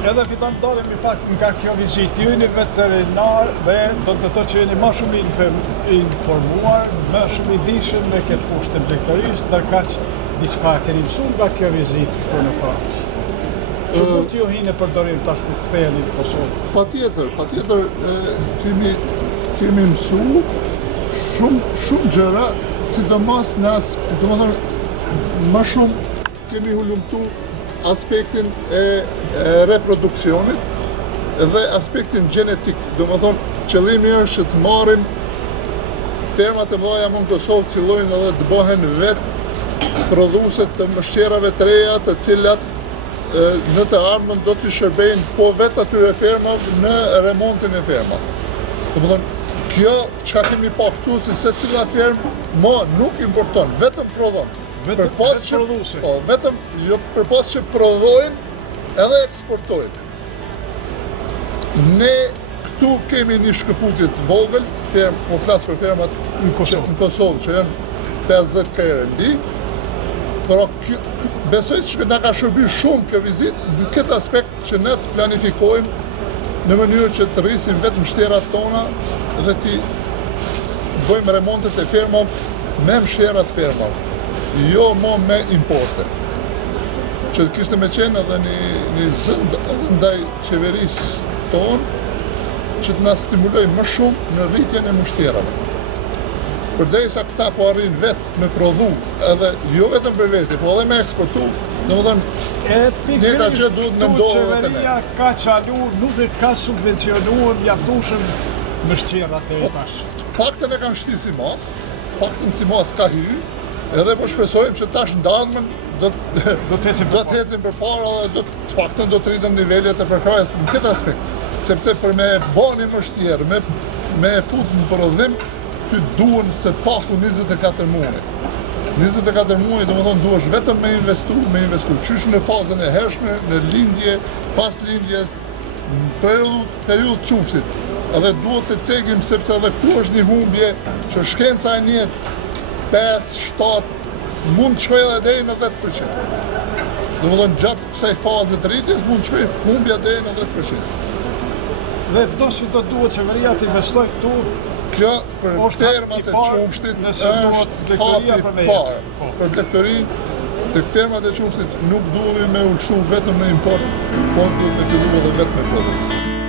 Edhe fiton dalemi pak nga kjo vizitë jeni veterinar dhe do të thotë që jeni më shumë informuar, më shumë i dishëm në këtë fushë të lektorisë, ndërkaq diçka keni mësuar nga kjo vizitë këtu në Francë. Që mund t'ju hinë përdorim tash kur ktheheni në Kosovë? Patjetër kemi mësuar shumë gjëra, sidomos domethënë më shumë kemi hulumtu aspektin e reproduksionit dhe aspektin gjenetik. Domethënë qëllimi është të marrim fermat e mëdha në Kosovë fillojnë edhe të bëhen vetë prodhuese të mëshqerave të reja, të cilat në të ardhmen do të shërbejnë po vetë atyre fermave në remontin e fermave. Domethënë kjo çka kemi pa këtu se secila fermë nuk importon, vetëm prodhon. Përpas që prodhojnë edhe eksportojnë. Ne këtu kemi një shkëputje të vogël, po flas për fermat në Kosovë që janë 50 krere mbi. Por besoj që na ka shërbyer shumë kjo vizitë në këtë aspekt që ne të planifikojmë në mënyrë që të rrisim vetëm shtjerat tona dhe të bëjmë remontet e fermave me mështerat fermave. Jo më me importe. Që kishte me qenë edhe një zënd edhe ndaj qeverisë tonë që të na stimuloj më shumë në rritjen e mështerave. Përderisa këta po arrin vetë me prodhu, edhe jo vetëm për veti, po edhe me eksportu, domethënë njëta gjë duhet me ndohë edhe të ne. Qeveria ka çaluar, nuk e ka subvencionuar mjaftueshëm mëshqerat deri tash. Paktën e kanë shti si mas ka hyrë. Edhe po shpresojmë që tash ndalmen do të ecim përpara dhe paktën do të rritën nivelet e përkrahjes në këtë aspekt. Sepse për me bani mështjerë, me fut në prodhim, ty duhen se paku 24 muaj. 24 muaj domethënë duhesh vetëm me investu. Qysh në fazën e hershme, në lindje, pas lindjes, në periudhë qumshtit. Edhe duhet të cegim sepse edhe këtu është një humbje që shkenca e njët 5-7 mund të shkojë edhe deri në 10%. Domethënë gjatë kësaj faze të rritjes mund të shkojë humbja deri në 10%. Dhe do duhet qeveria të investojë këtu. Kjo për fermat e qumshtit është hapi i parë. Për lektorinë të fermat e qumshtit nuk duhemi me ulshu vetëm në import, por duhet me fillu edhe vetë me prodhim.